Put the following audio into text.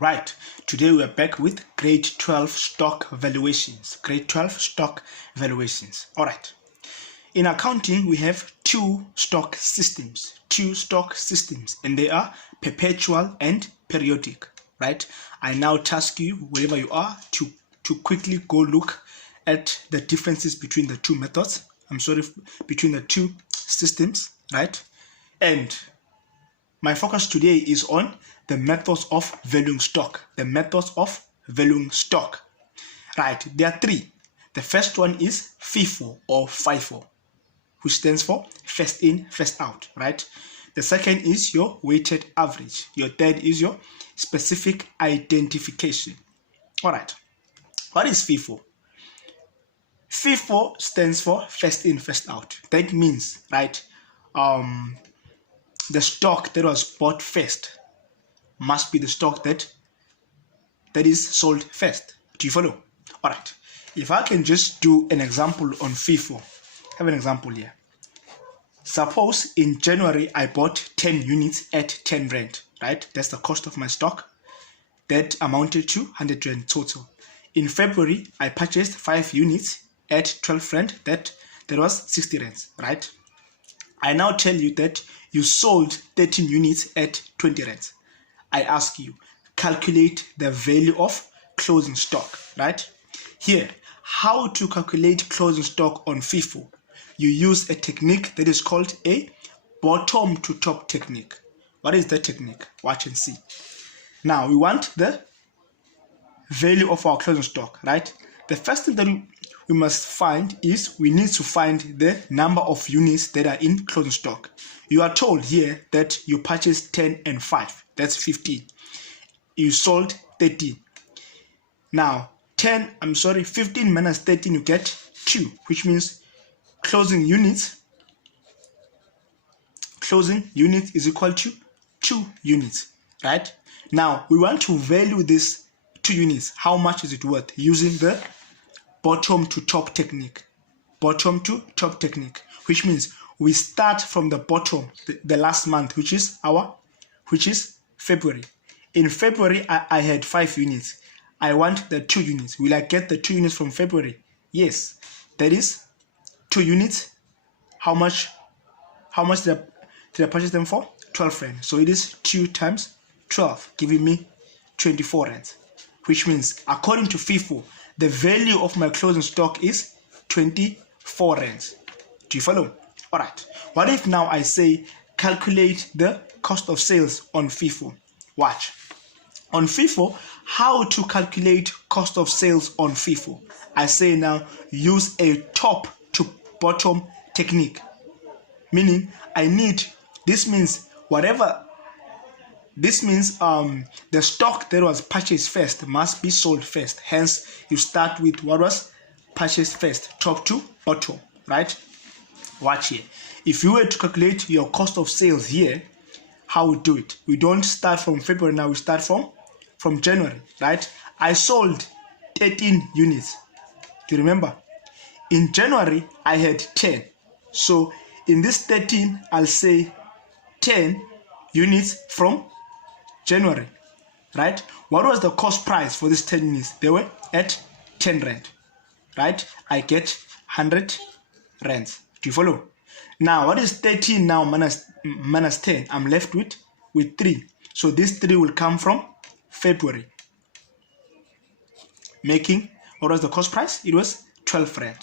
Right, today we are back with grade 12 stock valuations. Grade 12 stock valuations. All right. In accounting, we have two stock systems, and they are perpetual and periodic. Right. I now task you, wherever you are, to quickly go look at the differences between the two methods. Between the two systems. Right. And my focus today is on the methods of valuing stock. Right, there are three. The first one is FIFO or FIFO, which stands for first in, first out, right? The second is your weighted average. Your third is your specific identification. All right, what is FIFO? FIFO stands for first in, first out. That means, right, the stock that was bought first must be the stock that is sold first. Do you follow? All right. If I can just do an example on FIFO, I have an example here. Suppose in January I bought 10 units at 10 rand, right? That's the cost of my stock. That amounted to 100 rand total. In February I purchased 5 units at 12 rand. That was 60 rand, right? I now tell you that you sold 13 units at 20 rand. I ask you, calculate the value of closing stock, right? Here, how to calculate closing stock on FIFO? You use a technique that is called a bottom to top technique. What is that technique? Watch and see. Now, we want the value of our closing stock, right? The first thing that we must find is we need to find the number of units that are in closing stock. You are told here that you purchased 10 and 5. That's 15. You sold 13. Now, 15 minus 13, you get 2, which means closing units is equal to 2 units, right? Now, we want to value this 2 units. How much is it worth? Using the bottom to top technique, which means we start from the bottom, the last month, which is February. In February, I had 5 units. I want the 2 units. Will I get the 2 units from February? Yes. That is 2 units. How much did I purchase them for? 12 rand. So it is 2 times 12, giving me 24 rand. Which means, according to FIFO, the value of my closing stock is 24 rand. Do you follow? All right. What if now I say calculate the cost of sales on FIFO? Watch. On FIFO, how to calculate cost of sales on FIFO? I say now use a top to bottom technique. Meaning this means the stock that was purchased first must be sold first. Hence, you start with what was purchased first, top to bottom, right? Watch here. If you were to calculate your cost of sales here, how we do it? We don't start from February now, we start from January, right? I sold 13 units. Do you remember? In January, I had 10. So in this 13, I'll say 10 units from January, right? What was the cost price for this 10 units? They were at 10 rand, right? I get 100 rands. Do you follow? Now, what is 13 now minus 10? I'm left with 3. So this 3 will come from February. Making, what was the cost price? It was 12 rand.